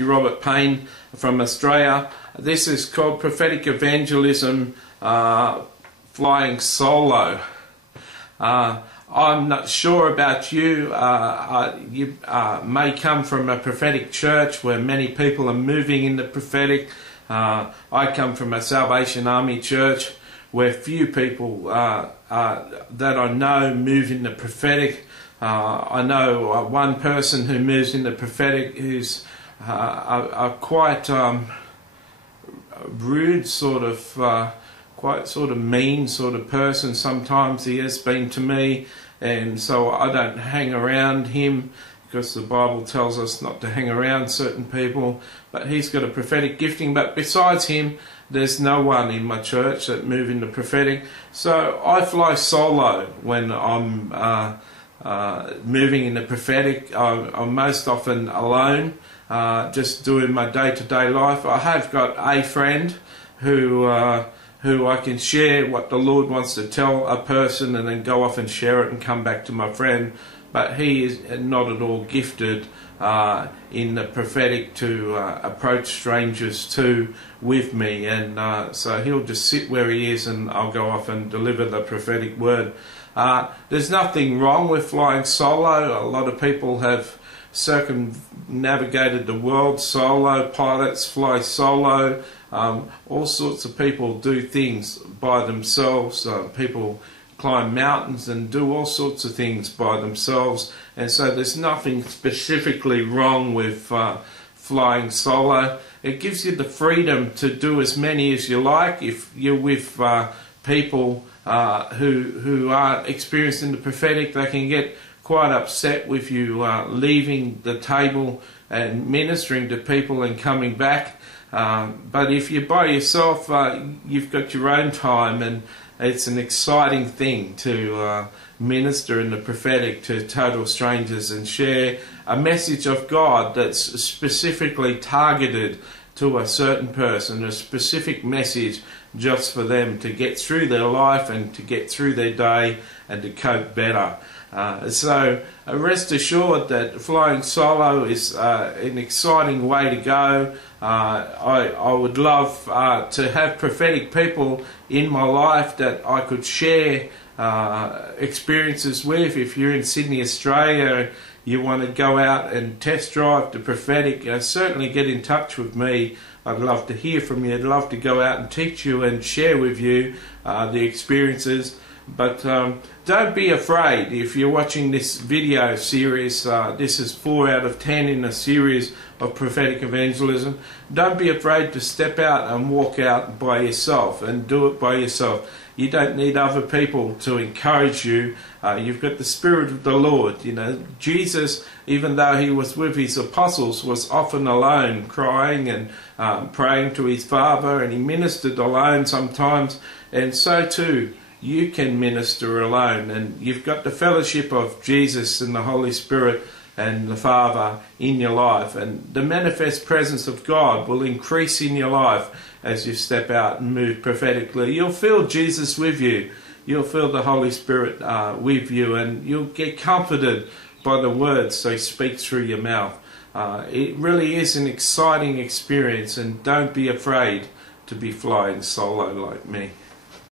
Pastor Robert Payne from Australia. This is called Prophetic Evangelism, Flying Solo. I'm not sure about you. You may come from a prophetic church where many people are moving in the prophetic. I come from a Salvation Army church where few people that I know move in the prophetic. I know one person who moves in the prophetic who's a quite rude quite mean sort of person. Sometimes he has been to me, and so I don't hang around him because the Bible tells us not to hang around certain people. But he's got a prophetic gifting. But besides him, there's no one in my church that move in the prophetic. So I fly solo when I'm moving in the prophetic. I'm most often alone, just doing my day-to-day life. I have got a friend who I can share what the Lord wants to tell a person and then go off and share it and come back to my friend. But he is not at all gifted in the prophetic to approach strangers with me, and so he'll just sit where he is and I'll go off and deliver the prophetic word. There's nothing wrong with flying solo. A lot of people have circumnavigated the world solo. Pilots fly solo. All sorts of people do things by themselves. People climb mountains and do all sorts of things by themselves, and so there's nothing specifically wrong with flying solo. It gives you the freedom to do as many as you like. If you're with people who are experienced in the prophetic, they can get quite upset with you leaving the table and ministering to people and coming back. But if you're by yourself, you've got your own time, and it's an exciting thing to minister in the prophetic to total strangers and share a message of God that's specifically targeted to a certain person, a specific message just for them to get through their life and to get through their day and to cope better. So rest assured that flying solo is an exciting way to go. I would love to have prophetic people in my life that I could share experiences with. If you're in Sydney, Australia, you want to go out and test drive the prophetic, certainly get in touch with me. I'd love to hear from you. I'd love to go out and teach you and share with you the experiences. But don't be afraid. If you're watching this video series, this is 4 out of 10 in a series of prophetic evangelism. Don't be afraid to step out and walk out by yourself and do it by yourself. You don't need other people to encourage you. You've got the Spirit of the Lord. You know, Jesus, even though he was with his apostles, was often alone, crying and praying to his Father, and he ministered alone sometimes. And so too, you can minister alone, and you've got the fellowship of Jesus and the Holy Spirit and the Father in your life, and the manifest presence of God will increase in your life as you step out and move prophetically. You'll feel Jesus with you. You'll feel the Holy Spirit with you, and you'll get comforted by the words they speak through your mouth. It really is an exciting experience, and don't be afraid to be flying solo like me.